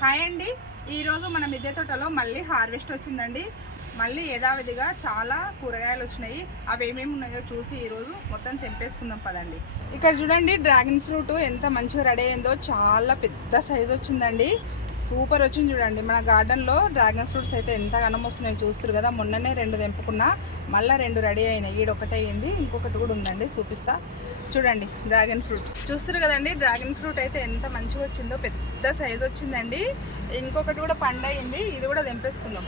Hi అండి. ఈరోజు మన మిద్దె తోటలో మళ్ళీ హార్వెస్ట్ వచ్చిందండి. మళ్ళీ యథావిధిగా చాలా కూరగాయలు వచ్చినాయి. అవి ఏమేమి ఉన్నాయో చూసి ఈరోజు మొత్తం తెంపేసుకుందాం పదండి. ఇక్కడ చూడండి, డ్రాగన్ ఫ్రూట్ ఎంత మంచిగా రెడీ అయిందో. చాలా పెద్ద సైజు వచ్చిందండి. సూపర్ వచ్చింది చూడండి. మన గార్డెన్లో డ్రాగన్ ఫ్రూట్స్ అయితే ఎంత గనం వస్తున్నాయి చూస్తారు కదా. మొన్ననే 2 తెంపుకున్నా, మళ్ళీ 2 రెడీ అయినాయి. ఈడొకటి అయ్యింది, ఇంకొకటి కూడా ఉందండి, చూపిస్తా చూడండి. డ్రాగన్ ఫ్రూట్ చూస్తారు కదండి. డ్రాగన్ ఫ్రూట్ అయితే ఎంత మంచిగా వచ్చిందో, పెద్ద సైజు వచ్చిందండి. ఇంకొకటి కూడా పండయింది, ఇది కూడా తెంపేసుకుందాం.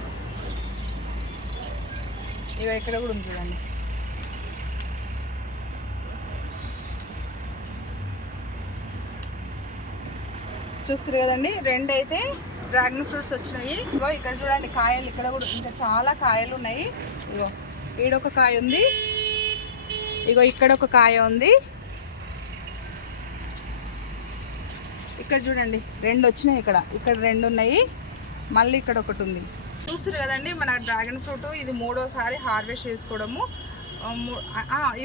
ఇక ఇక్కడ కూడా ఉంది చూడండి. చూస్తారు కదండి, 2 అయితే డ్రాగన్ ఫ్రూట్స్ వచ్చినాయి. ఇగో ఇక్కడ చూడండి కాయలు, ఇక్కడ కూడా ఇంకా చాలా కాయలు ఉన్నాయి. ఇగో ఈడొక కాయ ఉంది, ఇగో ఇక్కడ ఒక కాయ ఉంది. ఇక్కడ చూడండి 2 వచ్చినాయి. ఇక్కడ 2 ఉన్నాయి, మళ్ళీ ఇక్కడ ఒకటి ఉంది. చూస్తారు కదండి, మన డ్రాగన్ ఫ్రూట్ ఇది 3వసారి హార్వెస్ట్ చేసుకోవడము.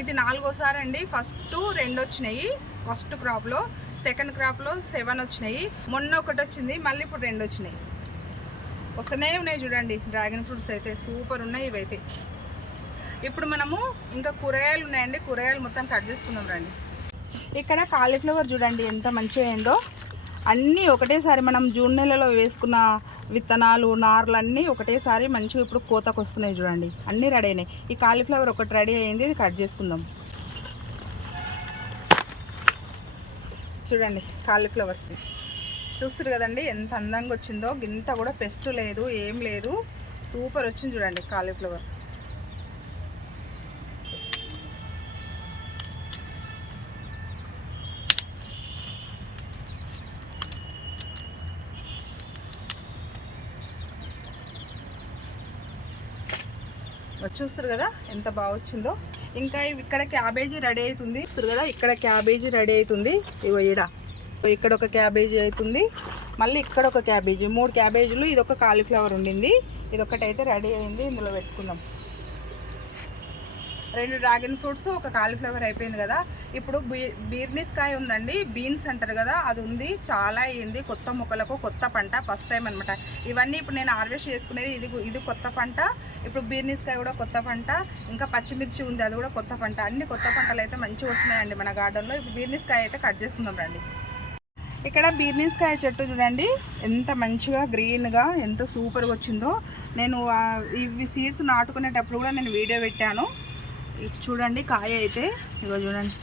ఇది 4వసారి అండి. ఫస్ట్ 2 వచ్చినాయి ఫస్ట్ క్రాప్లో, సెకండ్ క్రాప్లో 7 వచ్చినాయి. మొన్న ఒకటి వచ్చింది, మళ్ళీ ఇప్పుడు 2 వచ్చినాయి. వస్తూనే ఉన్నాయి చూడండి. డ్రాగన్ ఫ్రూట్స్ అయితే సూపర్ ఉన్నాయి ఇవైతే. ఇప్పుడు మనము ఇంకా కూరగాయలు ఉన్నాయండి, కూరగాయలు మొత్తం కట్ చేసుకుందాం రండి. ఇక్కడ కాలీఫ్లవర్ చూడండి ఎంత మంచిగా అయిందో. అన్నీ ఒకటేసారి మనం జూన్ నెలలో వేసుకున్న విత్తనాలు, నార్లు అన్నీ ఒకటేసారి మంచిగా ఇప్పుడు కోతకు వస్తున్నాయి చూడండి. అన్నీ రెడీ అయినాయి. ఈ కాలీఫ్లవర్ ఒకటి రెడీ అయింది, ఇది కట్ చేసుకుందాం. చూడండి కాలీఫ్లవర్ చూస్తారు కదండి ఎంత అందంగా వచ్చిందో. గింత కూడా పెస్ట్ లేదు, ఏం లేదు, సూపర్ వచ్చింది చూడండి కాలీఫ్లవర్. చూస్తారు కదా ఎంత బాగా వచ్చిందో. ఇంకా ఇక్కడ క్యాబేజీ రెడీ అవుతుంది చూస్తారు కదా. ఇక్కడ క్యాబేజీ రెడీ అవుతుంది. ఇగో ఇక్కడ ఒక క్యాబేజీ అవుతుంది, మళ్ళీ ఇక్కడ ఒక క్యాబేజీ, 3 క్యాబేజీలు. ఇది ఒక కాలీఫ్లవర్ ఉండింది, ఇదొకటైతే రెడీ అయింది. ఇందులో పెట్టుకుందాం. 2 డ్రాగన్ ఫ్రూట్స్, ఒక కాలీఫ్లవర్ అయిపోయింది కదా. ఇప్పుడు బీర్నీస్ కాయ ఉందండి, బీన్స్ అంటారు కదా, అది ఉంది. చాలా అయింది. కొత్త మొక్కలకు కొత్త పంట, ఫస్ట్ టైం అనమాట. ఇవన్నీ ఇప్పుడు నేను హార్వెస్ట్ చేసుకునేది. ఇది కొత్త పంట. ఇప్పుడు బీర్నీస్ కాయ కూడా కొత్త పంట. ఇంకా పచ్చిమిర్చి ఉంది, అది కూడా కొత్త పంట. అన్ని కొత్త పంటలు అయితే మంచిగా వస్తున్నాయండి మన గార్డెన్లో. ఇప్పుడు బీర్నీస్ కాయ అయితే కట్ చేసుకుందాం రండి. ఇక్కడ బీర్నీస్ కాయ చెట్టు చూడండి ఎంత మంచిగా గ్రీన్గా ఎంత సూపర్గా వచ్చిందో. నేను ఇవి సీడ్స్ నాటుకునేటప్పుడు కూడా నేను వీడియో పెట్టాను. చూడండి కాయ అయితే, ఇగో చూడండి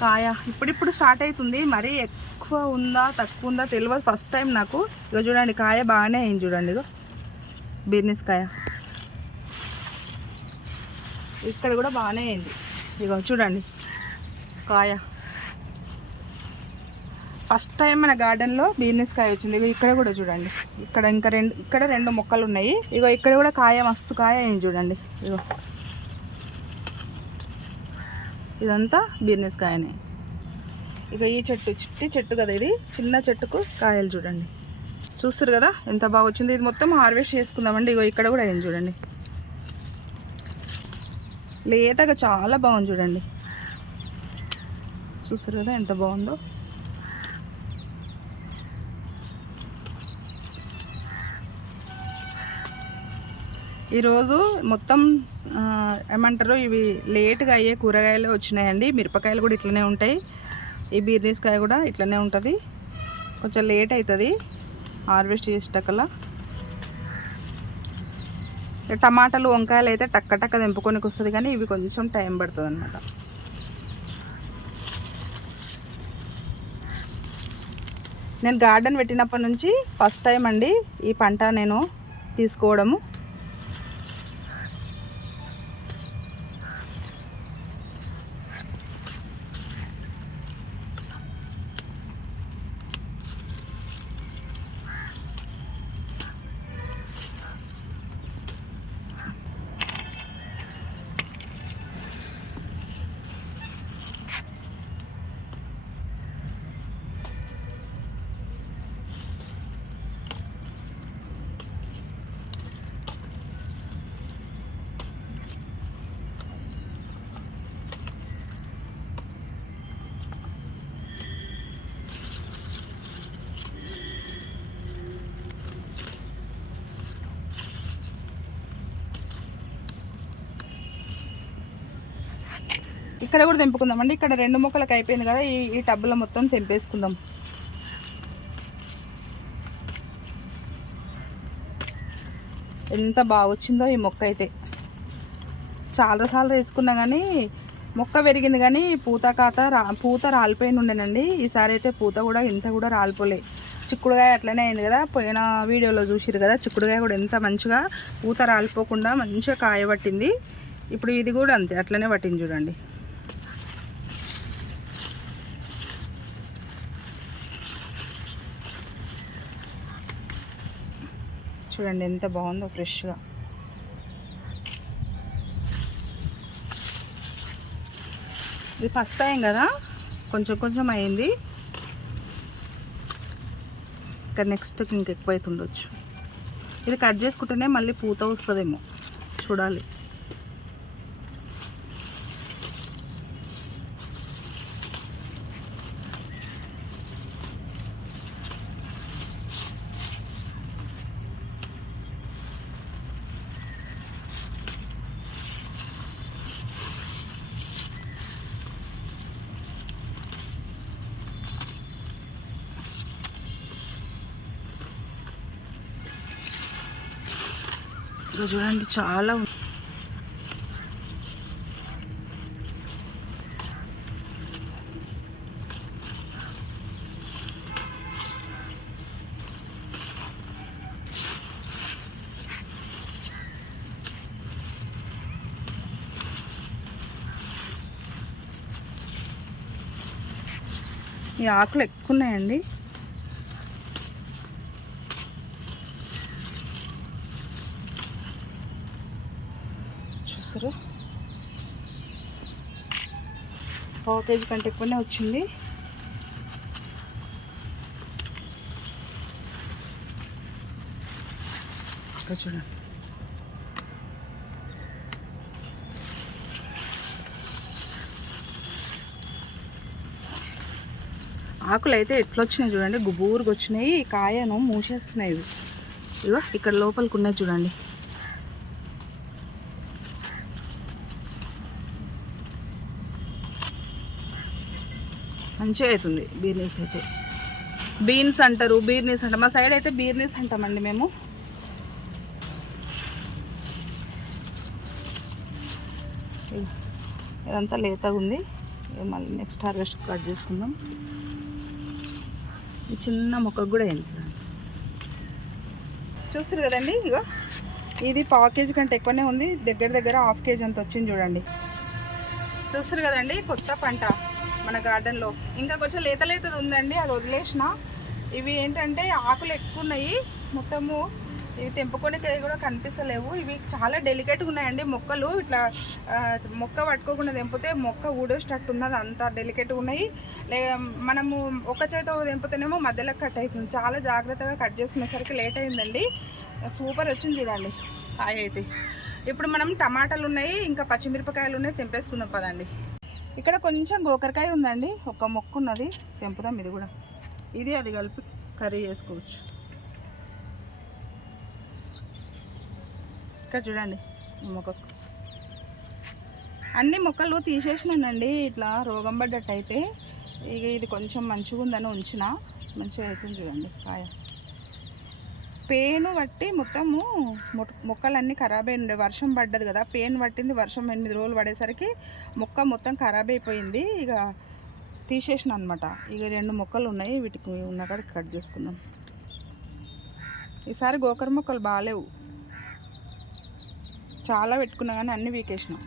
కాయ ఇప్పుడిప్పుడు స్టార్ట్ అవుతుంది. మరీ ఎక్కువ ఉందా తక్కువ ఉందా తెలియదు, ఫస్ట్ టైం నాకు. ఇగో చూడండి కాయ బాగానే అయింది చూడండి. ఇగో బీర్నీస్ కాయ ఇక్కడ కూడా బాగానే అయింది. ఇగో చూడండి కాయ ఫస్ట్ టైం మన గార్డెన్లో బీర్నీస్ కాయ వచ్చింది. ఇగో ఇక్కడ కూడా చూడండి, ఇక్కడ 2 మొక్కలు ఉన్నాయి. ఇగో ఇక్కడ కూడా కాయ మస్తు కాయ అయింది చూడండి. ఇగో ఇదంతా బీర్నీస్ కాయనే. ఇక ఈ చిట్టి చెట్టు కదా, ఇది చిన్న చెట్టుకు కాయలు చూడండి. చూస్తారు కదా ఎంత బాగా వచ్చింది. ఇది మొత్తం హార్వెస్ట్ చేసుకుందామండి. ఇగో ఇక్కడ కూడా అయింది చూడండి, లేతగా చాలా బాగుంది చూడండి. చూస్తారు కదా ఎంత బాగుందో. ఈరోజు మొత్తం ఏమంటారు, ఇవి లేట్గా అయ్యే కూరగాయలు వచ్చినాయండి. మిరపకాయలు కూడా ఇట్లనే ఉంటాయి, ఈ బీర్నీస్ కాయ కూడా ఇట్లనే ఉంటుంది. కొంచెం లేట్ అవుతుంది హార్వెస్ట్ చేసేటకల్లా. టమాటాలు, వంకాయలు అయితే టక్క తెంపుకొనికి వస్తుంది, కానీ ఇవి కొంచెం టైం పడుతుంది అన్నమాట. నేను గార్డెన్ పెట్టినప్పటి నుంచి ఫస్ట్ టైం అండి ఈ పంట నేను తీసుకోవడము. ఇక్కడ కూడా తెంపుకుందామండి. ఇక్కడ 2 మొక్కలకు అయిపోయింది కదా, ఈ టబ్బులో మొత్తం తెంపేసుకుందాం. ఎంత బాగా వచ్చిందో ఈ మొక్క అయితే. చాలాసార్లు వేసుకున్నా కానీ మొక్క పెరిగింది కానీ పూత రాలిపోయిన ఉండేనండి. ఈసారి అయితే పూత కూడా ఇంత కూడా రాలిపోలే. చిక్కుడుకాయ అట్లనే అయింది కదా, పోయిన వీడియోలో చూసిరు కదా, చిక్కుడుకాయ కూడా ఎంత మంచిగా పూత రాలిపోకుండా మంచిగా కాయ పట్టింది. ఇప్పుడు ఇది కూడా అంతే, అట్లనే పట్టింది చూడండి. చూడండి ఎంత బాగుందో ఫ్రెష్గా. ఇది ఫస్ట్ టైం కదా, కొంచెం కొంచెం అయింది. ఇంకా నెక్స్ట్ ఇంకెక్కువ అవుతుండొచ్చు. ఇది కట్ చేసుకుంటేనే మళ్ళీ పూత వస్తుందేమో, చూడాలి. చూడండి చాలా ఈ ఆకులు ఎక్కువ ఉన్నాయండి. చూసారు, 1 కేజీ కంటే ఎక్కువనే వచ్చింది. ఇక్కడ చూడండి. ఆకులు అయితే ఎట్లా వచ్చినాయి చూడండి, గుబూరుగా వచ్చినాయి. కాయను మూసేస్తున్నాయి ఇవి. ఇగో ఇక్కడ లోపలికి ఉన్నాయి చూడండి. మంచిగా అవుతుంది బీర్నీస్ అయితే. బీన్స్ అంటారు, బీర్నీస్ అంటారు. మా సైడ్ అయితే బీర్నీస్ అంటామండి మేము. ఇదంతా లేతగా ఉంది. మళ్ళీ నెక్స్ట్ హార్వెస్ట్ కట్ చేసుకుందాం. ఈ చిన్న మొక్కకు కూడా అయింది. చూస్తారు కదండి, ఇగో ఇది 1/4 కేజీ కంటే ఎక్కువనే ఉంది. దగ్గర దగ్గర 1/2 కేజీ అంత వచ్చింది చూడండి. చూస్తారు కదండి, కొత్త పంట మన గార్డెన్లో. ఇంకా కొంచెం లేతది ఉందండి, అది వదిలేసిన. ఇవి ఏంటంటే ఆకులు ఎక్కువ ఉన్నాయి మొత్తము. ఇవి తెంపుకోనికి కూడా కనిపిస్తలేవు. ఇవి చాలా డెలికేట్గా ఉన్నాయండి మొక్కలు. ఇట్లా మొక్క పట్టుకోకుండా తెంపితే మొక్క ఊడేటట్టు ఉన్నది, అంత డెలికేట్గా ఉన్నాయి. మనము ఒక చేత తెంపితేనేమో మధ్యలో కట్ అవుతుంది. చాలా జాగ్రత్తగా కట్ చేసుకునేసరికి లేట్ అయిందండి. సూపర్ వచ్చింది చూడండి కాయ అయితే. ఇప్పుడు మనం టమాటాలు ఉన్నాయి, ఇంకా పచ్చిమిరపకాయలు ఉన్నాయి, తెంపేసుకుందాం పదండి. ఇక్కడ కొంచెం గోకరకాయ ఉందండి, ఒక మొక్క ఉన్నది, తెంపుదాం. ఇది కూడా ఇది అది కలిపి కర్రీ చేసుకోవచ్చు. ఇక్కడ చూడండి మొక్కకు అన్ని మొక్కలు తీసేసినానండి, ఇట్లా రోగం పడ్డట్టు అయితే. ఇక ఇది కొంచెం మంచిగా ఉందని ఉంచిన, మంచిగా అవుతుంది చూడండి కాయ. పేను పట్టి మొత్తము మొక్కలన్నీ ఖరాబ్ అయి ఉండే. వర్షం పడ్డది కదా, పేను పట్టింది. వర్షం 8 రోజులు పడేసరికి మొక్క మొత్తం ఖరాబ్ అయిపోయింది. ఇక తీసేసిన అనమాట. ఇక 2 మొక్కలు ఉన్నాయి, వీటికి ఉన్న కాడికి కట్ చేసుకుందాం. ఈసారి గోకర మొక్కలు బాగాలేవు, చాలా పెట్టుకున్నా కానీ అన్నీ వీకేసినాం.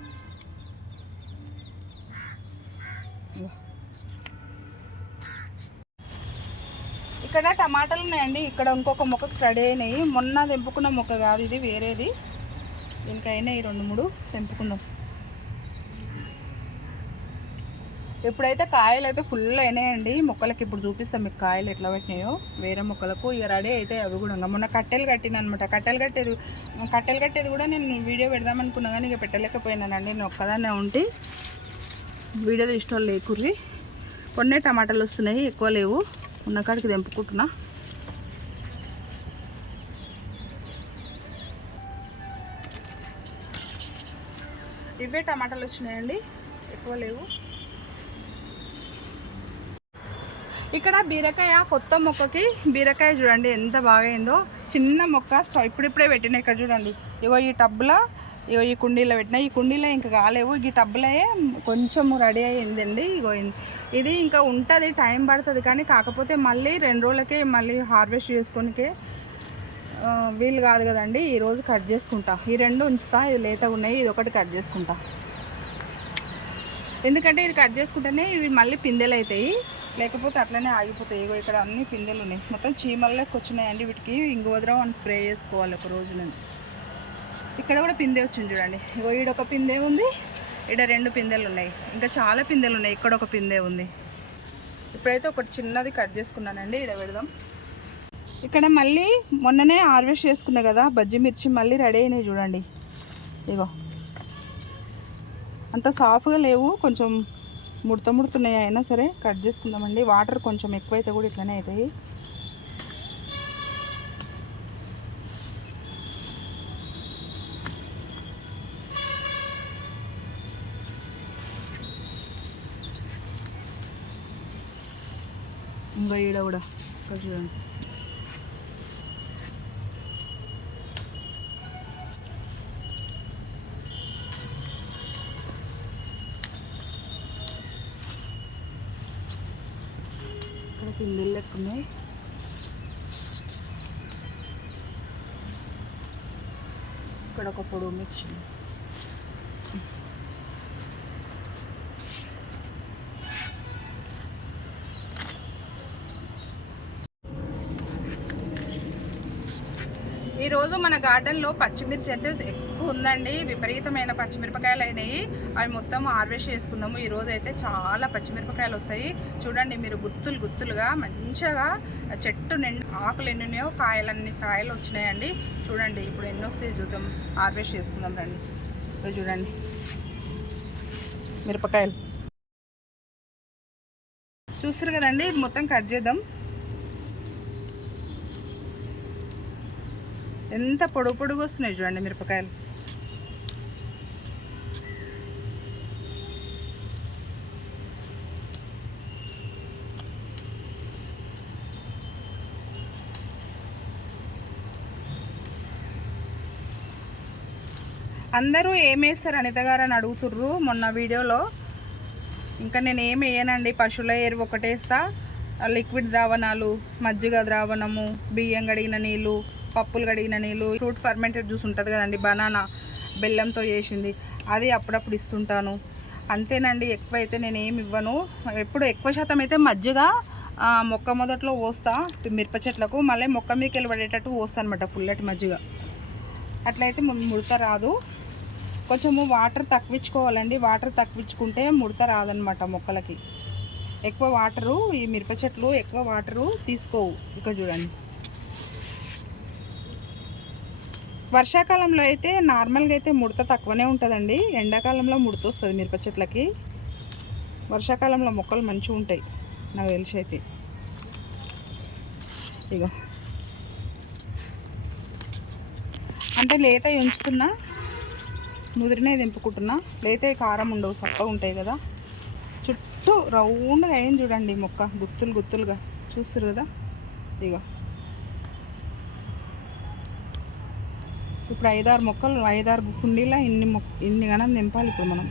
ఇక్కడ టమాటాలు ఉన్నాయండి. ఇక్కడ ఇంకొక మొక్కకు రెడీ అయినాయి. మొన్న తెంపుకున్న మొక్క కాదు ఇది, వేరేది. దీనికైనా ఈ 2-3 తెంపుకుందాం. ఇప్పుడైతే కాయలు అయితే ఫుల్ అయినాయండి మొక్కలకి. ఇప్పుడు చూపిస్తాం మీకు కాయలు ఎట్లా పెట్టినాయో. వేరే మొక్కలకు ఇక రెడీ అయితే అవి కూడా. మొన్న కట్టెలు కట్టిన అనమాట. కట్టెలు కట్టేది కూడా నేను వీడియో పెడదామనుకున్నా కానీ ఇక పెట్టలేకపోయినానండి. నేను ఒక్కదాన్నే ఉంటే వీడియో తీసుకోవాలి లేకుర్రి. కొన్ని టమాటాలు వస్తున్నాయి, ఎక్కువ లేవు. ఉన్న కాడికి తెంపుకుంటున్నా. ఇవే టమాటాలు వచ్చినాయండి, ఎక్కువ లేవు. ఇక్కడ బీరకాయ కొత్త మొక్కకి బీరకాయ చూడండి ఎంత బాగా అయిందో. చిన్న మొక్క ఇప్పుడిప్పుడే పెట్టినా. ఇక్కడ చూడండి ఇగో ఈ టబ్లో, ఇగో ఈ కుండీలో పెట్టినా. ఈ కుండీలో ఇంకా కాలేవు, ఈ టబ్లో కొంచెం రెడీ అయ్యిందండి. ఇగో ఇది ఇంకా ఉంటుంది, టైం పడుతుంది. కానీ కాకపోతే మళ్ళీ 2 రోజులకే మళ్ళీ హార్వెస్ట్ చేసుకొనికే వీలు కాదు కదండి. ఈరోజు కట్ చేసుకుంటా. ఈ 2 ఉంచుతా, ఇది లేతగా ఉన్నాయి, ఇది ఒకటి కట్ చేసుకుంటా. ఎందుకంటే ఇది కట్ చేసుకుంటేనే ఇవి మళ్ళీ పిందెలు అవుతాయి, లేకపోతే అట్లనే ఆగిపోతాయి. ఇగో ఇక్కడ అన్ని పిందెలు ఉన్నాయి, మొత్తం చీమల్లోకి వచ్చినాయండి. వీటికి ఇంగోద్రం అని స్ప్రే చేసుకోవాలి ఒక రోజు. నేను ఇక్కడ కూడా పిందె వచ్చింది చూడండి. ఇగో ఈడొక పిందె ఉంది, ఇక్కడ 2 పిందెలు ఉన్నాయి, ఇంకా చాలా పిందెలు ఉన్నాయి. ఇక్కడ ఒక పిందె ఉంది. ఇప్పుడైతే ఒకటి చిన్నది కట్ చేసుకున్నానండి, ఇక్కడ పెడదాం. ఇక్కడ మళ్ళీ మొన్ననే హార్వెస్ట్ చేసుకున్నా కదా బజ్జి మిర్చి, మళ్ళీ రెడీ అయినాయి చూడండి. ఇగో అంత సాఫ్ట్గా లేవు, కొంచెం ముడుతున్నాయి. అయినా సరే కట్ చేసుకుందామండి. వాటర్ కొంచెం ఎక్కువైతే కూడా ఇట్లనే అవుతాయి. ఇంకా ఈడ కూడా ఇక్కడ చూడండి. ఇక్కడ పిందెలు లెక్క ఉన్నాయి. ఇక్కడ ఒక పొడుగు మిర్చి. ఈరోజు మన గార్డెన్లో పచ్చిమిర్చి అయితే ఎక్కువ ఉందండి. విపరీతమైన పచ్చిమిరపకాయలు అయినాయి. అవి మొత్తం హార్వెస్ట్ చేసుకుందాము. ఈరోజు అయితే చాలా పచ్చిమిరపకాయలు వస్తాయి. చూడండి మీరు గుత్తులుగా మంచిగా చెట్టు నిండు ఆకులు ఎన్ని ఉన్నాయో కాయలు వచ్చినాయండి. చూడండి ఇప్పుడు ఎన్ని వస్తాయి చూద్దాం, హార్వెస్ట్ చేసుకుందాం రండి. ఇప్పుడు చూడండి మిరపకాయలు చూస్తారు కదండి. మొత్తం కట్ చేద్దాం. ఎంత పొడుగు వస్తున్నాయి చూడండి మిరపకాయలు. అందరూ ఏమేస్తారు అనిత గారు అని అడుగుతుర్రు మొన్న వీడియోలో. ఇంకా నేను ఏమి వేయనండి, పశువుల ఎరువు ఒకటేస్తా. లిక్విడ్ ద్రావణాలు, మజ్జిగ ద్రావణము, బియ్యం కడిగిన నీళ్ళు, పప్పులు కడిగిన నీళ్ళు, ఫ్రూట్ ఫర్మెంటెడ్ జ్యూస్ ఉంటుంది కదండి, బనానా బెల్లంతో చేసింది, అది అప్పుడప్పుడు ఇస్తుంటాను. అంతేనండి, ఎక్కువైతే నేను ఏమి ఇవ్వను. ఎప్పుడు ఎక్కువ శాతం అయితే మజ్జిగ మొక్క మొదట్లో పోస్తా మిరప చెట్లకు, మళ్ళీ మొక్క మీదకి వెళ్ళి పడేటట్టు పోస్తాను అనమాట పుల్లటి మజ్జిగ. అట్లయితే ముడత రాదు. కొంచెము వాటర్ తక్కువించుకోవాలండి. వాటర్ తక్కువించుకుంటే ముడత రాదనమాట మొక్కలకి. ఎక్కువ వాటరు ఈ మిరప చెట్లు ఎక్కువ వాటరు తీసుకోవు. ఇక్కడ చూడండి, వర్షాకాలంలో అయితే నార్మల్గా అయితే ముడత తక్కువనే ఉంటుందండి. ఎండాకాలంలో ముడత వస్తుంది మిరప చెట్లకి. వర్షాకాలంలో మొక్కలు మంచిగా ఉంటాయి నాకు తెలిసి అయితే. ఇక అంటే లేత ఉంచుతున్నా, ముదిరినే దింపుకుంటున్నా. లేతే కారం ఉండవు, సప్పగా ఉంటాయి కదా. చుట్టూ రౌండ్గా అయింది చూడండి మొక్క, గుత్తులుగా చూస్తారు కదా. ఇక ఇప్పుడు 5-6 మొక్కలు, 5-6 కుండీలా ఇన్ని గణం దింపాలి ఇప్పుడు మనం.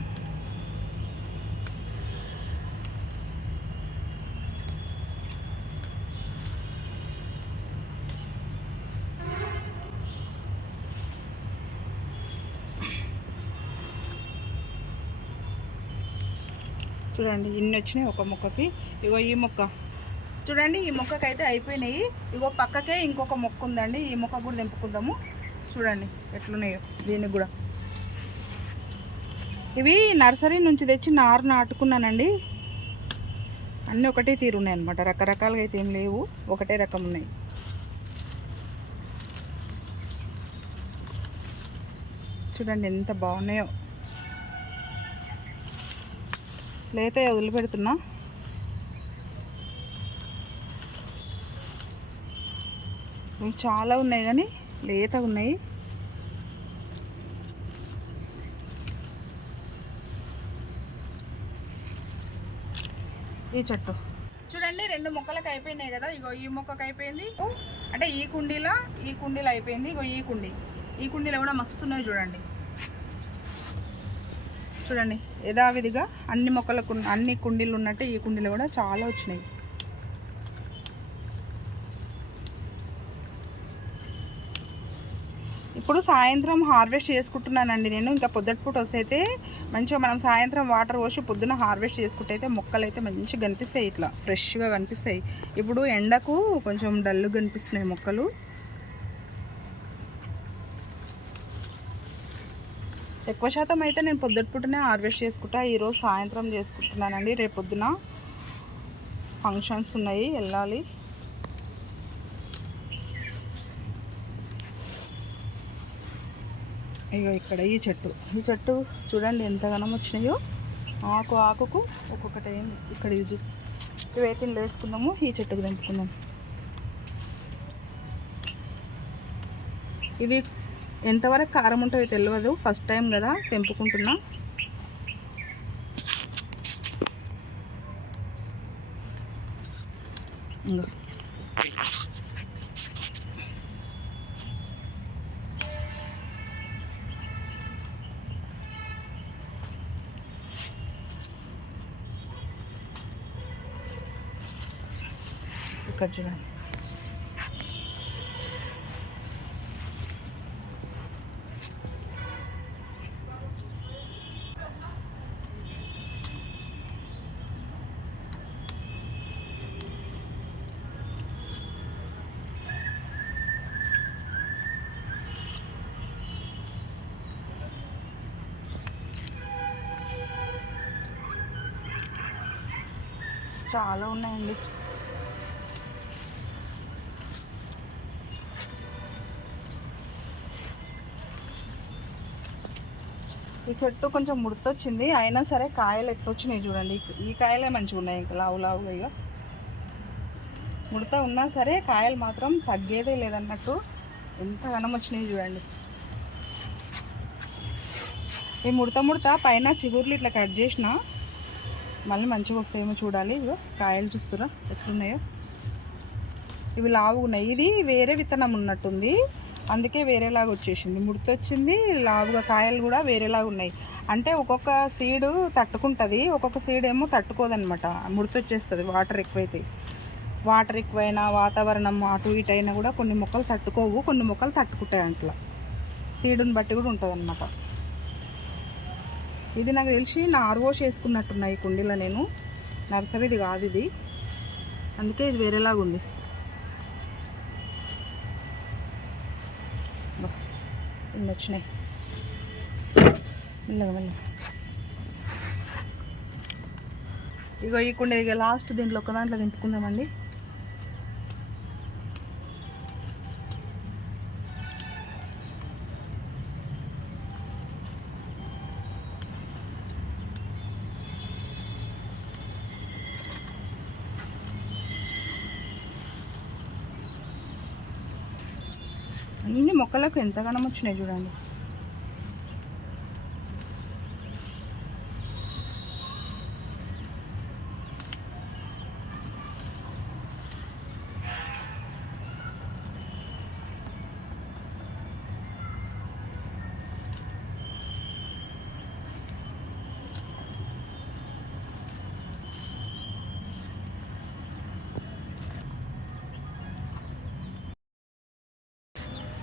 చూడండి ఇన్ని వచ్చినాయి ఒక మొక్కకి. ఇగో ఈ మొక్క చూడండి, ఈ మొక్కకైతే అయిపోయినాయి. ఇగో పక్కకే ఇంకొక మొక్క ఉందండి, ఈ మొక్క కూడా దింపుకుందాము. చూడండి ఎట్లున్నాయో. దీనికి కూడా ఇవి నర్సరీ నుంచి తెచ్చి నారు నాటుకున్నానండి. అన్నీ ఒకటే తీరు ఉన్నాయి అనమాట, రకరకాలుగా అయితే ఏం లేవు, ఒకటే రకం ఉన్నాయి. చూడండి ఎంత బాగున్నాయో. లేత వదిలిపెడుతున్నా. చాలా ఉన్నాయి కానీ లేత ఉన్నాయి. ఈ చెట్టు చూడండి 2 మొక్కలకు అయిపోయినాయి కదా. ఇగో ఈ మొక్కకు అయిపోయింది, అంటే ఈ కుండీలో అయిపోయింది. ఇగో ఈ కుండీలో కూడా మస్తున్నాయి చూడండి. చూడండి యథావిధిగా అన్ని మొక్కలకు అన్ని కుండీలు ఉన్నట్టు ఈ కుండీలో కూడా చాలా వచ్చినాయి. ఇప్పుడు సాయంత్రం హార్వెస్ట్ చేసుకుంటున్నానండి నేను. ఇంకా పొద్దుటిపూట వస్తే మంచిగా మనం సాయంత్రం వాటర్ పోసి పొద్దున హార్వెస్ట్ చేసుకుంటే అయితే మొక్కలు అయితే మంచిగా కనిపిస్తాయి, ఇట్లా ఫ్రెష్గా కనిపిస్తాయి. ఇప్పుడు ఎండకు కొంచెం డల్గా కనిపిస్తున్నాయి మొక్కలు. ఎక్కువ శాతం అయితే నేను పొద్దుటిపూటనే హార్వెస్ట్ చేసుకుంటా. ఈరోజు సాయంత్రం చేసుకుంటున్నానండి. రేపు పొద్దున ఫంక్షన్స్ ఉన్నాయి, వెళ్ళాలి. ఇగో ఇక్కడ ఈ చెట్టు చూడండి ఎంత ఘనం వచ్చినాయో. ఆకుకు ఒక్కొక్కటి అయింది. ఇక్కడ ఇవైతే వేసుకుందాము, ఈ చెట్టుకు తెంపుకుందాం. ఇవి ఎంతవరకు కారం ఉంటుందో తెలియదు, ఫస్ట్ టైం కదా తెంపుకుంటున్నా. ఇంకో ఇక్కడ చూడండి. చాలా ఉన్నాయండి. ఈ చెట్టు కొంచెం ముడతొచ్చింది, అయినా సరే కాయలు ఎట్లొచ్చినాయి చూడండి. ఈ కాయలే మంచిగా ఉన్నాయి, ఇంకా లావుగా. ఇక ముడత ఉన్నా సరే కాయలు మాత్రం తగ్గేదే లేదన్నట్టు ఎంత ఘనం వచ్చినాయి చూడండి. ఈ ముడత పైన చిగుర్లు ఇట్లా కట్ చేసిన మళ్ళీ మంచిగా వస్తాయేమో చూడాలి. ఇగో కాయలు చూస్తురా ఎట్లున్నాయో. ఇవి లావుగా ఉన్నాయి. ఇది వేరే విత్తనం ఉన్నట్టుంది, అందుకే వేరేలాగా వచ్చేసింది. ముడత వచ్చింది, లావుగా కాయలు కూడా వేరేలాగా ఉన్నాయి. అంటే ఒక్కొక్క సీడు తట్టుకుంటుంది, ఒక్కొక్క సీడ్ ఏమో తట్టుకోదనమాట. ముడత వచ్చేస్తుంది వాటర్ ఎక్కువైనా, వాతావరణం అటు ఇటు అయినా కూడా కొన్ని మొక్కలు తట్టుకోవు, కొన్ని మొక్కలు తట్టుకుంటాయి. అట్లా సీడుని బట్టి కూడా ఉంటుంది అనమాట. ఇది నాకు తెలిసి నార్వోష్ వేసుకున్నట్టున్నాయి కుండీలో, నేను నర్సరీది కాదు ఇది, అందుకే ఇది వేరేలాగా ఉంది. ఇన్ని వచ్చినాయి మెల్లగా. ఇగో ఈ కుండ ఇక లాస్ట్ దీంట్లో ఒక దాంట్లో దింపుకుందామండి. అన్ని మొక్కలకు ఎంతగానో వచ్చినాయి చూడండి.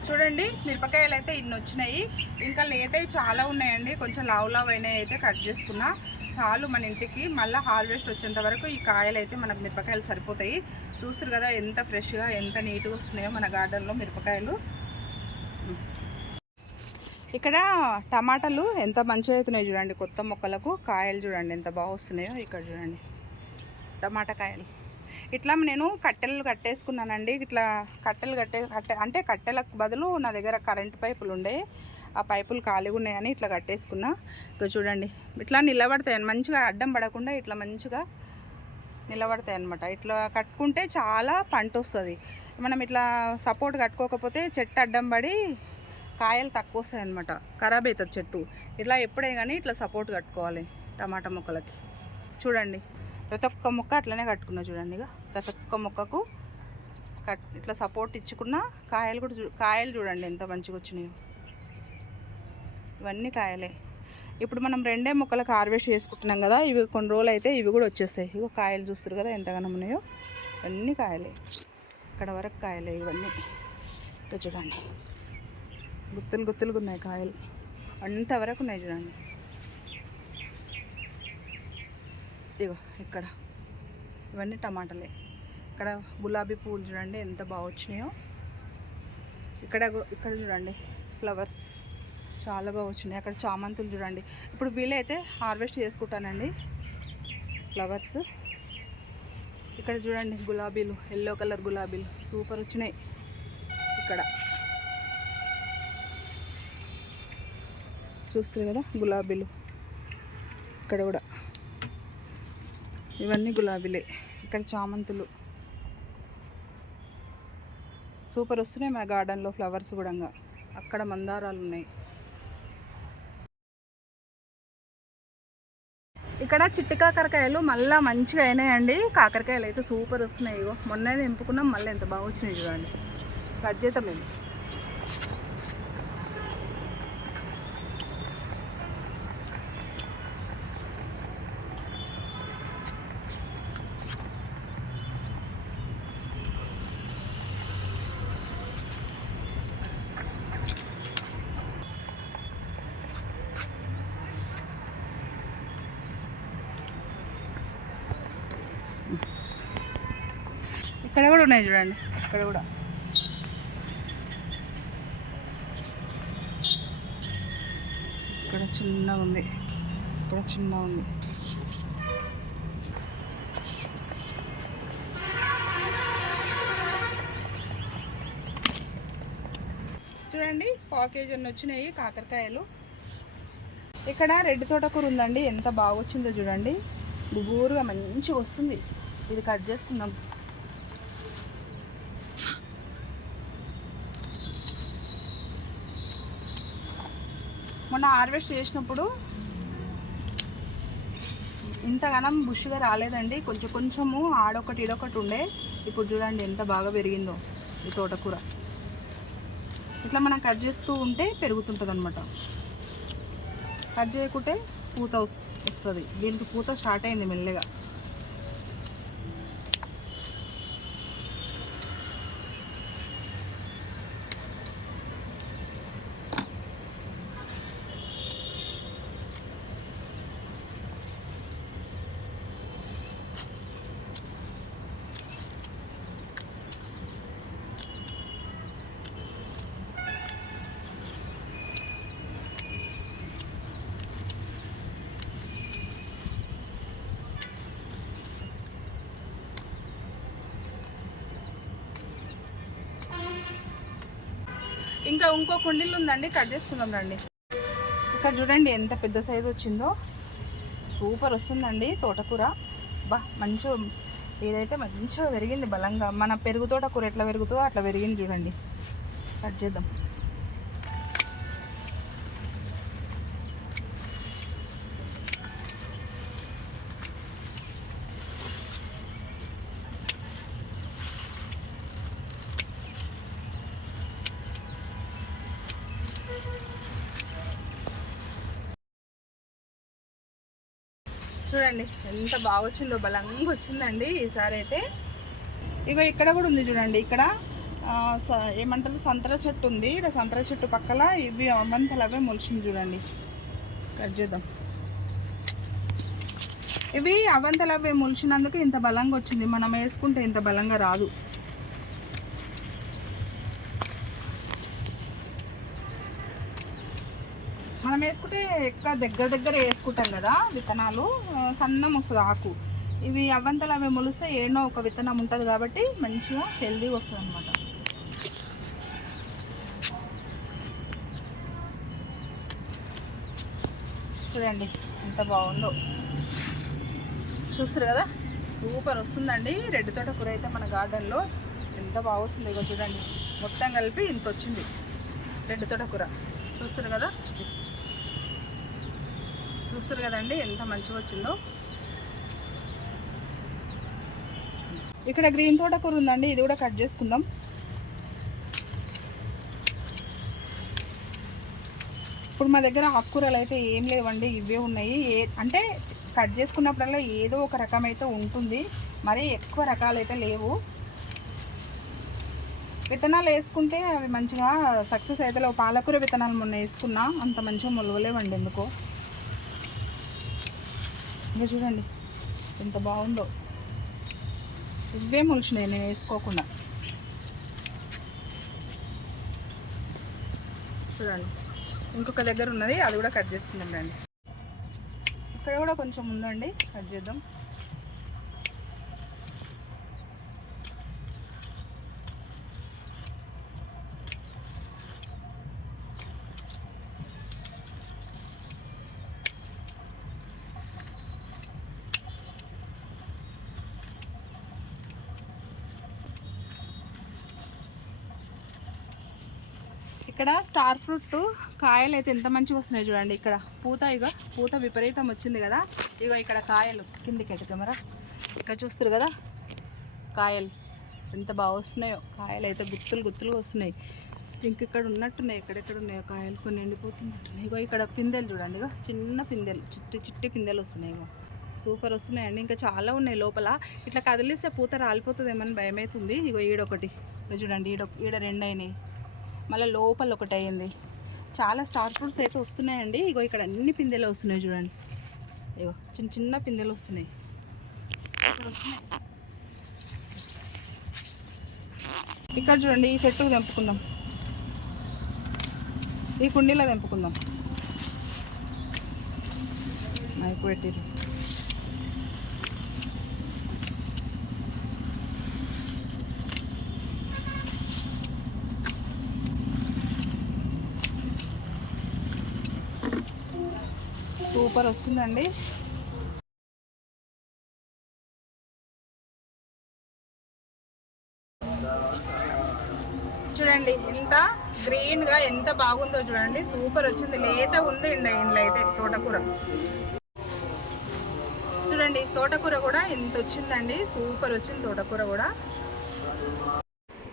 చూడండి మిరపకాయలు అయితే ఇన్ని వచ్చినాయి, ఇంకా లేతవి చాలా ఉన్నాయండి. కొంచెం లావు అయినాయి అయితే కట్ చేసుకున్నా చాలు మన ఇంటికి. మళ్ళీ హార్వెస్ట్ వచ్చేంత వరకు ఈ కాయలు అయితే మనకు మిరపకాయలు సరిపోతాయి. చూస్తారు కదా ఎంత ఫ్రెష్గా ఎంత నీట్గా వస్తున్నాయో మన గార్డెన్లో మిరపకాయలు. ఇక్కడ టమాటాలు ఎంత మంచిగా అవుతున్నాయి చూడండి. కొత్త మొక్కలకు కాయలు చూడండి ఎంత బాగా వస్తున్నాయో. ఇక్కడ చూడండి టమాటా కాయలు. ఇట్లా నేను కట్టెలు కట్టేసుకున్నానండి. ఇట్లా అంటే కట్టెలకు బదులు నా దగ్గర కరెంట్ పైపులు ఉండే, ఆ పైపులు ఖాళీగా ఉన్నాయని ఇట్లా కట్టేసుకున్నా. ఇక చూడండి ఇట్లా నిలబడతాయి మంచిగా, అడ్డం పడకుండా ఇట్లా మంచిగా నిలబడతాయి అన్నమాట. ఇట్లా కట్టుకుంటే చాలా పంట వస్తుంది. మనం ఇట్లా సపోర్ట్ కట్టుకోకపోతే చెట్టు అడ్డం పడి కాయలు తక్కువ వస్తాయి అన్నమాట, ఖరాబ్ అవుతుంది చెట్టు. ఇట్లా ఎప్పుడే కానీ ఇట్లా సపోర్ట్ కట్టుకోవాలి టమాటా మొక్కలకి. చూడండి ప్రతి ఒక్క మొక్క అట్లనే కట్టుకున్నా చూడండి. ఇక ప్రతి ఒక్క మొక్కకు ఇట్లా సపోర్ట్ ఇచ్చుకున్న కాయలు కూడా కాయలు చూడండి ఎంత మంచిగా వచ్చినాయో. ఇవన్నీ కాయలే. ఇప్పుడు మనం 2 మొక్కలకు హార్వెస్ట్ చేసుకుంటున్నాం కదా, ఇవి కొన్ని రోజులు అయితే ఇవి కూడా వచ్చేస్తాయి. ఇవి కాయలు చూస్తారు కదా ఎంతగానో ఉన్నాయో. ఇవన్నీ కాయలే, ఇక్కడ వరకు కాయలే ఇవన్నీ. ఇక్కడ చూడండి గుత్తులు గుత్తులుగా ఉన్నాయి కాయలు, అంతవరకు ఉన్నాయి చూడండి. ఇగో ఇక్కడ ఇవన్నీ టమాటాలే. ఇక్కడ గులాబీ పువ్వులు చూడండి ఎంత బాగా వచ్చినాయో. ఇక్కడ చూడండి ఫ్లవర్స్ చాలా బాగా వచ్చినాయి. అక్కడ చామంతులు చూడండి. ఇప్పుడు వీలైతే హార్వెస్ట్ చేసుకుంటానండి ఫ్లవర్స్. ఇక్కడ చూడండి గులాబీలు, ఎల్లో కలర్ గులాబీలు సూపర్ వచ్చినాయి. ఇక్కడ చూస్తారు కదా గులాబీలు. ఇక్కడ కూడా ఇవన్నీ గులాబీలే. ఇక్కడ చామంతులు సూపర్ వస్తున్నాయి మన గార్డెన్లో ఫ్లవర్స్ కూడా. అక్కడ మందారాలు ఉన్నాయి. ఇక్కడ చిట్టి కాకరకాయలు మళ్ళీ మంచిగా అయినాయండి. కాకరకాయలు అయితే సూపర్ వస్తున్నాయి. ఇగో మొన్న నింపుకున్నాం, మళ్ళీ ఎంత బాగా వచ్చినాయి చూడండి. కట్ చేద్దాం మేము. ఇక్కడ కూడా ఉన్నాయి చూడండి. ఇక్కడ కూడా ఇక్కడ చిన్నగా ఉంది, ఇక్కడ చిన్నగా ఉంది. చూడండి పాకేజ్ అన్నీ వచ్చినాయి కాకరకాయలు. ఇక్కడ రెడ్ తోటకూర ఉందండి, ఎంత బాగా వచ్చిందో చూడండి. గుబూరుగా మంచిగా వస్తుంది. ఇది కట్ చేసుకుందాం. మొన్న హార్వెస్ట్ చేసినప్పుడు ఇంతగానం బుష్గా రాలేదండి, కొంచెం కొంచెము ఆడొకటి ఈడొకటి ఉండే. ఇప్పుడు చూడండి ఎంత బాగా పెరిగిందో ఈ తోటకూర. ఇట్లా మనం కట్ చేస్తూ ఉంటే పెరుగుతుంటుంది అనమాట. కట్ చేయకుంటే పూత వస్తుంది. దీనికి పూత స్టార్ట్ అయింది మెల్లగా. ఇంకా ఇంకో కుండీలు ఉందండి, కట్ చేసుకుందాం రండి. ఇక్కడ చూడండి ఎంత పెద్ద సైజు వచ్చిందో. సూపర్ వస్తుందండి తోటకూర. బా మంచిగా ఏదైతే మంచిగా పెరిగింది బలంగా. మన పెరుగు తోటకూర ఎట్లా పెరుగుతుందో అట్లా పెరిగింది చూడండి. కట్ చేద్దాం. చూడండి ఎంత బాగా వచ్చిందో, బలంగా వచ్చిందండి ఈసారి అయితే. ఇగో ఇక్కడ కూడా ఉంది చూడండి. ఇక్కడ ఏమంటారు సంతర చెట్టు ఉంది. ఇక్కడ సంతర చెట్టు పక్కల ఇవి అవంతలు అవే మొలిచింది చూడండి. కట్ చేద్దాం. ఇవి అవంతలు అవే మొలిచినందుకు ఇంత బలంగా వచ్చింది. మనం వేసుకుంటే ఇంత బలంగా రాదు. మనం వేసుకుంటే ఎక్కువ దగ్గర వేసుకుంటాం కదా విత్తనాలు, సన్నం వస్తుంది ఆకు. ఇవి అవ్వంతలు అవి మొలిస్తే ఏడో ఒక విత్తనం ఉంటుంది కాబట్టి మంచిగా హెల్దీగా వస్తుంది అనమాట. చూడండి ఎంత బాగుందో, చూస్తారు కదా సూపర్ వస్తుందండి. రెడ్ తోటకూర అయితే మన గార్డెన్లో ఎంత బాగా వస్తుంది. ఇగో చూడండి మొత్తం కలిపి ఇంత వచ్చింది రెడ్ తోటకూర. చూస్తారు కదా, చూస్తారు కదండి ఎంత మంచిగా వచ్చిందో. ఇక్కడ గ్రీన్ తోటకూర ఉందండి, ఇది కూడా కట్ చేసుకుందాం. ఇప్పుడు మా దగ్గర ఆకుకూరలు అయితే ఏం లేవండి, ఇవే ఉన్నాయి. అంటే కట్ చేసుకున్నప్పుడల్లా ఏదో ఒక రకం అయితే ఉంటుంది, మరి ఎక్కువ రకాలు అయితే లేవు. విత్తనాలు వేసుకుంటే అవి మంచిగా సక్సెస్ అయితే లేవు. పాలకూర విత్తనాలు మొన్న వేసుకున్నా, అంత మంచిగా మొలవలేవండి ఎందుకో. ఇంకా చూడండి ఎంత బాగుందో, ఇవే మొలిచినాయి నేను వేసుకోకుండా. చూడండి ఇంకొక దగ్గర ఉన్నది, అది కూడా కట్ చేసుకుందాం రండి. ఇక్కడ కూడా కొంచెం ఉందండి, కట్ చేద్దాం. ఇక్కడ స్టార్ ఫ్రూట్ కాయలు అయితే ఎంత మంచిగా వస్తున్నాయి చూడండి. ఇక్కడ పూత, ఇక పూత విపరీతం వచ్చింది కదా. ఇగో ఇక్కడ కాయలు కిందికి ఎటు కెమెరా, ఇక్కడ చూస్తారు కదా కాయలు ఎంత బాగా వస్తున్నాయో. కాయలు అయితే గుత్తులు గుత్తులుగా వస్తున్నాయి. ఇంకెక్కడ ఉన్నట్టున్నాయి, ఎక్కడెక్కడ ఉన్నాయో కాయలు, కొన్ని ఎండిపోతున్నట్టున్నాయి. ఇగో ఇక్కడ పిందెలు చూడండి, ఇగో చిన్న పిందెలు, చిట్టి చిట్టి పిందెలు వస్తున్నాయి. ఇగో సూపర్ వస్తున్నాయండి. ఇంకా చాలా ఉన్నాయి లోపల. ఇట్లా కదిలిస్తే పూత రాలిపోతుంది ఏమని భయం అవుతుంది. ఇగో ఈడొకటి చూడండి, ఈడ రెండు అయినాయి, మళ్ళీ లోపల ఒకటి అయ్యింది. చాలా స్టార్ ఫ్రూట్స్ అయితే వస్తున్నాయండి. ఇగో ఇక్కడ అన్ని పిందెలు వస్తున్నాయి చూడండి, ఇగో చిన్న చిన్న పిందెలు వస్తున్నాయి. ఇక్కడ చూడండి, ఈ చెట్టుకు తెంపుకుందాం, ఈ కుండీలో తెంపుకుందాం. మైకు పెట్టిరు. సూపర్ వస్తుందండి. చూడండి ఎంత గ్రీన్గా ఎంత బాగుందో చూడండి, సూపర్ వచ్చింది. లేత ఉంది ఇండ్ల అయితే తోటకూర. చూడండి తోటకూర కూడా ఎంత వచ్చిందండి, సూపర్ వచ్చింది తోటకూర కూడా.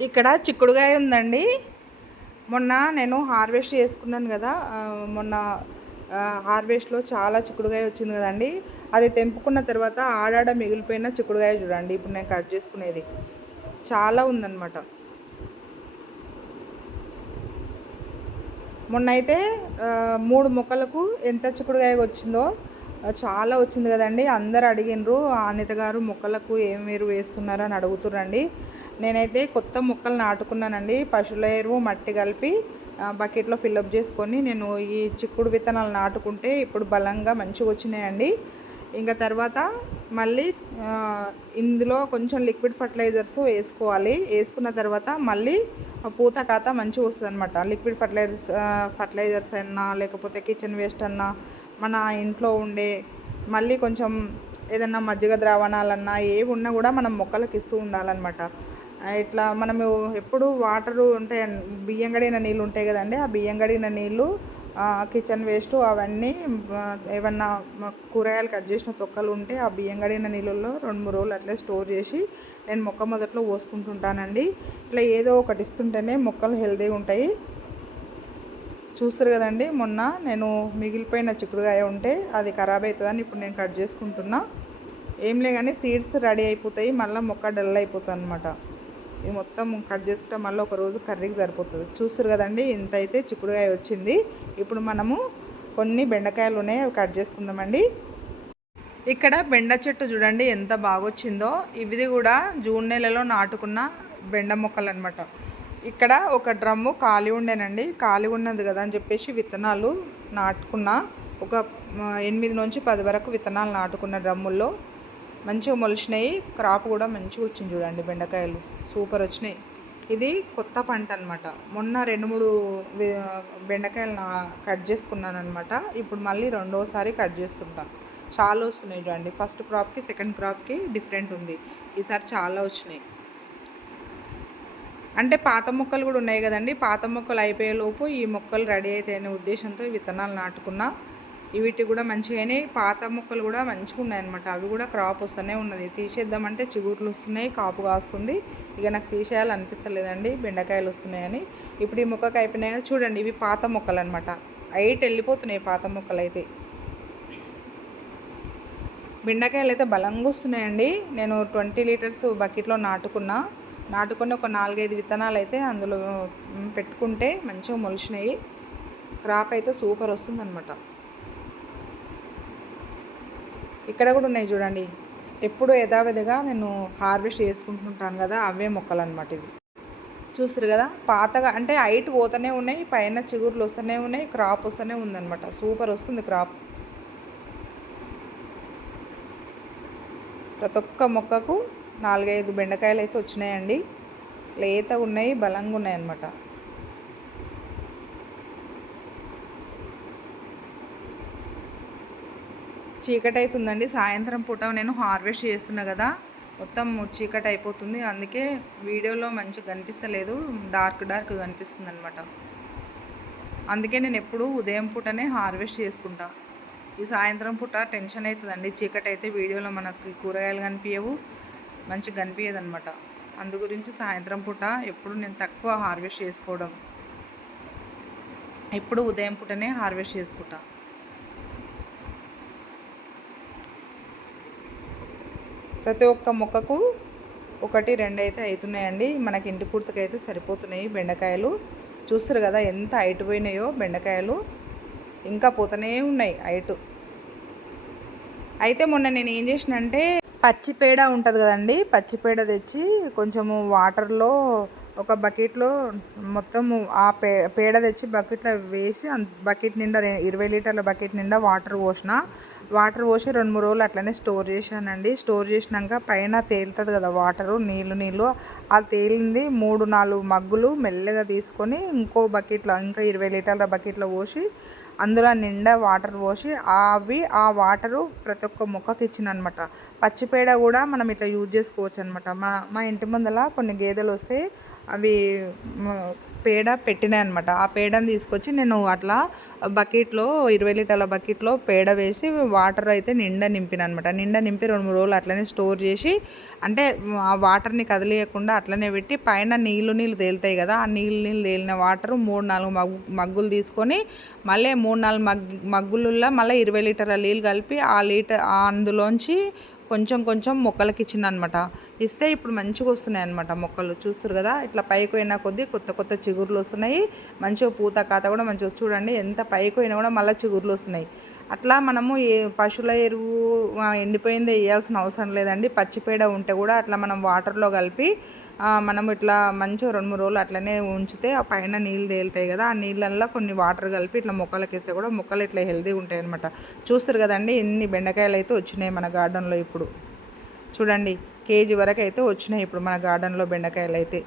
ఇక్కడ చిక్కుడుగాయ ఉందండి. మొన్న నేను హార్వెస్ట్ చేసుకున్నాను కదా, మొన్న హార్వెస్ట్లో చాలా చిక్కుడుగాయ వచ్చింది కదండి. అది తెంపుకున్న తర్వాత ఆడాడ మిగిలిపోయిన చిక్కుడుగాయ చూడండి ఇప్పుడు నేను కట్ చేసుకునేది. చాలా ఉందన్నమాట. మొన్న అయితే 3 మొక్కలకు ఎంత చిక్కుడుగాయ వచ్చిందో, చాలా వచ్చింది కదండి. అందరు అడిగినరు, అనిత గారు మొక్కలకు ఏం మీరు వేస్తున్నారని అని అడుగుతురండి. నేనైతే కొత్త మొక్కలు నాటుకున్నానండి. పశువుల ఎరువు మట్టి కలిపి బకెట్లో ఫిల్అప్ చేసుకొని నేను ఈ చిక్కుడు విత్తనాలు నాటుకుంటే ఇప్పుడు బలంగా మంచిగా వచ్చినాయండి. ఇంకా తర్వాత మళ్ళీ ఇందులో కొంచెం లిక్విడ్ ఫర్టిలైజర్స్ వేసుకోవాలి. వేసుకున్న తర్వాత మళ్ళీ పూత కాత మంచిగా వస్తుంది అనమాట. లిక్విడ్ ఫర్టిలైజర్స్ అన్నా లేకపోతే కిచెన్ వేస్ట్ అన్నా, మన ఇంట్లో ఉండే మళ్ళీ కొంచెం ఏదన్నా మజ్జిగ ద్రావణాలన్నా ఏవి ఉన్నా కూడా మనం మొక్కలకు ఇస్తూ ఉండాలన్నమాట. ఇట్లా మనము ఎప్పుడు వాటరు ఉంటాయి, బియ్యం గడిగిన నీళ్ళు ఉంటాయి కదండి, ఆ బియ్యం గడిగిన నీళ్ళు, కిచెన్ వేస్ట్ అవన్నీ, ఏమన్నా కూరగాయలు కట్ చేసిన తొక్కలు ఉంటే ఆ బియ్యం గడిగిన నీళ్ళల్లో 2-3 రోజులు అట్లే స్టోర్ చేసి నేను మొక్క మొదట్లో పోసుకుంటుంటానండి. ఇట్లా ఏదో ఒకటి ఇస్తుంటేనే మొక్కలు హెల్తీగా ఉంటాయి. చూస్తారు కదండి, మొన్న నేను మిగిలిపోయిన చిక్కుడుగాయ ఉంటే అది ఖరాబ్ అవుతుందని ఇప్పుడు నేను కట్ చేసుకుంటున్నా. ఏం లే కానీ సీడ్స్ రెడీ అయిపోతాయి, మళ్ళీ మొక్క డల్ అయిపోతుంది అనమాట. ఇది మొత్తం కట్ చేసుకుంటే మళ్ళీ ఒక రోజు కర్రీకి సరిపోతుంది. చూస్తారు కదండి, ఇంత అయితే చిక్కుడుకాయ వచ్చింది. ఇప్పుడు మనము కొన్ని బెండకాయలు ఉన్నాయి, అవి కట్ చేసుకుందామండి. ఇక్కడ బెండ చెట్టు చూడండి ఎంత బాగొచ్చిందో. ఇది కూడా జూన్ నెలలో నాటుకున్న బెండ మొక్కలు అనమాట. ఇక్కడ ఒక డ్రమ్ము ఖాళీ ఉండేనండి, ఖాళీ ఉన్నది కదా అని చెప్పేసి విత్తనాలు నాటుకున్న. ఒక 8 నుంచి 10 వరకు విత్తనాలు నాటుకున్న డ్రమ్ముల్లో మంచిగా మొలిచినాయి. క్రాప్ కూడా మంచిగా వచ్చింది చూడండి, బెండకాయలు సూపర్ వచ్చినాయి. ఇది కొత్త పంట అనమాట. మొన్న 2-3 బెండకాయలు కట్ చేసుకున్నాను అనమాట. ఇప్పుడు మళ్ళీ రెండోసారి కట్ చేస్తుంటాను. చాలా వస్తున్నాయి చూడండి. ఫస్ట్ క్రాప్కి సెకండ్ క్రాప్కి డిఫరెంట్ ఉంది. ఈసారి చాలా వచ్చినాయి. అంటే పాత మొక్కలు కూడా ఉన్నాయి కదండి, పాత మొక్కలు అయిపోయేలోపు ఈ మొక్కలు రెడీ అవుతాయనే ఉద్దేశంతో విత్తనాలు నాటుకున్నా. వీటి కూడా మంచిగానే పాత మొక్కలు కూడా మంచిగా ఉన్నాయన్నమాట. అవి కూడా క్రాప్ వస్తూనే ఉన్నది. తీసేద్దామంటే చిగుర్లు వస్తున్నాయి, కాపు కాస్తుంది. ఇక నాకు తీసేయాలనిపిస్తలేదండి, బెండకాయలు వస్తున్నాయని. ఇప్పుడు ఈ మొక్కకు అయిపోయినాయి చూడండి. ఇవి పాత మొక్కలు అనమాట. హైట్ వెళ్ళిపోతున్నాయి పాత మొక్కలు అయితే. బెండకాయలు అయితే బలంగా వస్తున్నాయండి. నేను 20 లీటర్స్ బకెట్లో నాటుకుని ఒక 4-5 విత్తనాలు అయితే అందులో పెట్టుకుంటే మంచిగా మొలిచినాయి. క్రాప్ అయితే సూపర్ వస్తుందన్నమాట. ఇక్కడ కూడా ఉన్నాయి చూడండి. ఎప్పుడు యథావిధిగా నేను హార్వెస్ట్ చేసుకుంటుంటాను కదా, అవే మొక్కలు అనమాట ఇవి. చూస్తారు కదా, పాతగా అంటే హైట్ పోతూనే ఉన్నాయి, పైన చిగుర్లు వస్తూనే ఉన్నాయి, క్రాప్ వస్తూనే ఉందన్నమాట. సూపర్ వస్తుంది క్రాప్. ప్రతి ఒక్క మొక్కకు 4-5 బెండకాయలు అయితే వచ్చినాయండి. లేతగా ఉన్నాయి, బలంగా ఉన్నాయి అన్నమాట. చీకటి అవుతుందండి. సాయంత్రం పూట నేను హార్వెస్ట్ చేస్తున్నా కదా, మొత్తం చీకటి అయిపోతుంది. అందుకే వీడియోలో మంచిగా కనిపిస్తలేదు, డార్క్ కనిపిస్తుంది అనమాట. అందుకే నేను ఎప్పుడు ఉదయం పూటనే హార్వెస్ట్ చేసుకుంటా. ఈ సాయంత్రం పూట టెన్షన్ అవుతుందండి. చీకటి అయితే వీడియోలో మనకి కూరగాయలు కనిపించవు, మంచిగా కనిపించదు అనమాట. అందు గురించి సాయంత్రం పూట ఎప్పుడు నేను తక్కువ హార్వెస్ట్ చేసుకోవడం, ఎప్పుడు ఉదయం పూటనే హార్వెస్ట్ చేసుకుంటా. ప్రతి ఒక్క మొక్కకు 1-2 అయితే అవుతున్నాయండి. మనకి ఇంటి పూర్తికి అయితే సరిపోతున్నాయి బెండకాయలు. చూస్తారు కదా ఎంత హైట్ పోయినాయో బెండకాయలు, ఇంకా పోతూనే ఉన్నాయి హైట్. అయితే మొన్న నేను ఏం చేసినంటే, పచ్చి పేడ ఉంటుంది కదండి, పచ్చి పేడ తెచ్చి కొంచెము వాటర్లో ఒక బకెట్లో మొత్తము ఆ పేడ తెచ్చి బకెట్లో వేసి బకెట్ నిండా 20 లీటర్ల బకెట్ నిండా వాటర్ పోసి 2-3 రోజులు అట్లనే స్టోర్ చేశానండి. స్టోర్ చేసినాక పైన తేలుతుంది కదా వాటరు, నీళ్ళు ఆ తేలింది 3-4 మగ్గులు మెల్లగా తీసుకొని ఇంకో బకెట్లో, ఇంకా 20 లీటర్ల బకెట్లో పోసి అందులో నిండా వాటర్ పోసి ఆ వాటరు ప్రతి ఒక్క మొక్కకి ఇచ్చిన అనమాట. పచ్చిపేడ కూడా మనం ఇట్లా యూజ్ చేసుకోవచ్చు అనమాట. మా ఇంటి ముందర కొన్ని గేదెలు వస్తే అవి పేడ పెట్టినాయి అనమాట. ఆ పేడని తీసుకొచ్చి నేను అట్లా బకెట్లో 20 లీటర్ల బకెట్లో పేడ వేసి వాటర్ అయితే నిండా నింపిన అనమాట. నిండా నింపి 2-3 రోజులు అట్లనే స్టోర్ చేసి, అంటే ఆ వాటర్ని కదిలియకుండా అట్లనే పెట్టి పైన నీళ్ళు తేలుతాయి కదా, ఆ నీళ్ళు తేలిన వాటర్ 3-4 మగ్గులు తీసుకొని మళ్ళీ 3-4 మగ్గులలో మళ్ళీ 20 లీటర్ల నీళ్ళు కలిపి అందులోంచి కొంచెం మొక్కలకి ఇచ్చిన అనమాట. ఇస్తే ఇప్పుడు మంచిగా వస్తున్నాయి అనమాట మొక్కలు. చూస్తారు కదా, ఇట్లా పైకి పోయినా కొద్దీ కొత్త చిగుర్లు వస్తున్నాయి. మంచిగా పూత కాత కూడా మంచిగా చూడండి, ఎంత పైకి పోయినా కూడా మళ్ళీ చిగుర్లు వస్తున్నాయి. అట్లా మనము పశువుల ఎరువు ఎండిపోయిందే వేయాల్సిన అవసరం లేదండి. పచ్చిపేడ ఉంటే కూడా అట్లా మనం వాటర్లో కలిపి మనం ఇట్లా మంచిగా 2-3 రోజులు అట్లనే ఉంచితే ఆ పైన నీళ్ళు తేలుతాయి కదా, ఆ నీళ్ళల్లో కొన్ని వాటర్ కలిపి ఇట్లా మొక్కలకి వేస్తే కూడా మొక్కలు ఇట్లా హెల్తీగా ఉంటాయి అనమాట. చూస్తారు కదండి ఎన్ని బెండకాయలు అయితే వచ్చినాయి మన గార్డెన్లో. ఇప్పుడు చూడండి, కేజీ వరకు అయితే వచ్చినాయి ఇప్పుడు మన గార్డెన్లో బెండకాయలు అయితే.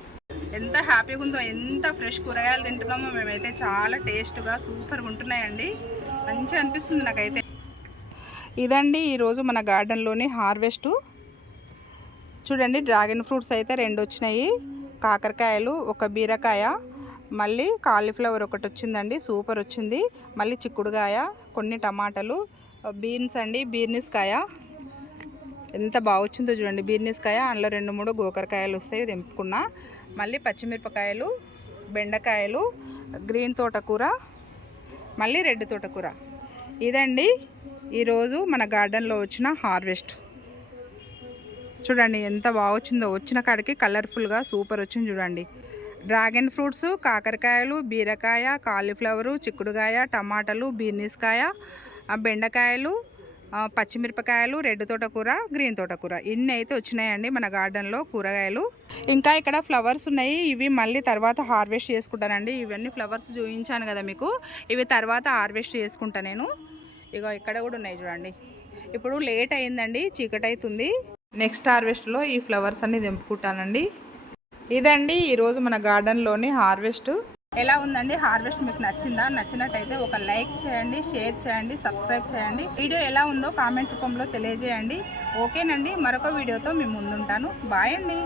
ఎంత హ్యాపీగా ఉందో, ఎంత ఫ్రెష్ కూరగాయలు తింటున్నామో మేమైతే. చాలా టేస్ట్గా సూపర్గా ఉంటున్నాయండి, మంచిగా అనిపిస్తుంది నాకైతే. ఇదండి ఈరోజు మన గార్డెన్లోని హార్వెస్ట్. చూడండి, డ్రాగన్ ఫ్రూట్స్ అయితే 2 వచ్చినాయి, కాకరకాయలు, 1 బీరకాయ, మళ్ళీ కాలీఫ్లవర్ ఒకటి వచ్చిందండి, సూపర్ వచ్చింది. మళ్ళీ చిక్కుడుకాయ, కొన్ని టమాటాలు, బీన్స్ అండి, బీర్నిస్ కాయ ఎంత బాగా వచ్చిందో చూడండి. బీర్నిస్ కాయ, అందులో 2-3 గోకరకాయలు వస్తాయి తెంపుకున్నా. మళ్ళీ పచ్చిమిరపకాయలు, బెండకాయలు, గ్రీన్ తోటకూర, మళ్ళీ రెడ్ తోటకూర. ఇదండి ఈరోజు మన గార్డెన్లో వచ్చిన హార్వెస్ట్. చూడండి ఎంత బాగా వచ్చిందో, వచ్చిన కాడికి కలర్ఫుల్గా సూపర్ వచ్చింది చూడండి. డ్రాగన్ ఫ్రూట్స్, కాకరకాయలు, బీరకాయ, కాలీఫ్లవరు, చిక్కుడుకాయ, టమాటాలు, బీర్నిస్ కాయ, బెండకాయలు, పచ్చిమిరపకాయలు, రెడ్ తోటకూర, గ్రీన్ తోటకూర, ఇన్ని అయితే వచ్చినాయండి మన గార్డెన్లో కూరగాయలు. ఇంకా ఇక్కడ ఫ్లవర్స్ ఉన్నాయి, ఇవి మళ్ళీ తర్వాత హార్వెస్ట్ చేసుకుంటానండి. ఇవన్నీ ఫ్లవర్స్ చూపించాను కదా మీకు, ఇవి తర్వాత హార్వెస్ట్ చేసుకుంటా నేను. ఇక ఇక్కడ కూడా ఉన్నాయి చూడండి. ఇప్పుడు లేట్ అయిందండి, చీకటి అవుతుంది. నెక్స్ట్ హార్వెస్ట్లో ఈ ఫ్లవర్స్ అన్ని తెంపుకుంటానండి. ఇదండి ఈరోజు మన గార్డెన్లోని హార్వెస్ట్. ఎలా ఉందండి హార్వెస్ట్? మీకు నచ్చిందా? నచ్చినట్టయితే ఒక లైక్ చేయండి, షేర్ చేయండి, సబ్స్క్రైబ్ చేయండి. వీడియో ఎలా ఉందో కామెంట్ రూపంలో తెలియజేయండి. ఓకేనండి, మరొక వీడియోతో మీ ముందుంటాను. బాయ్ అండి.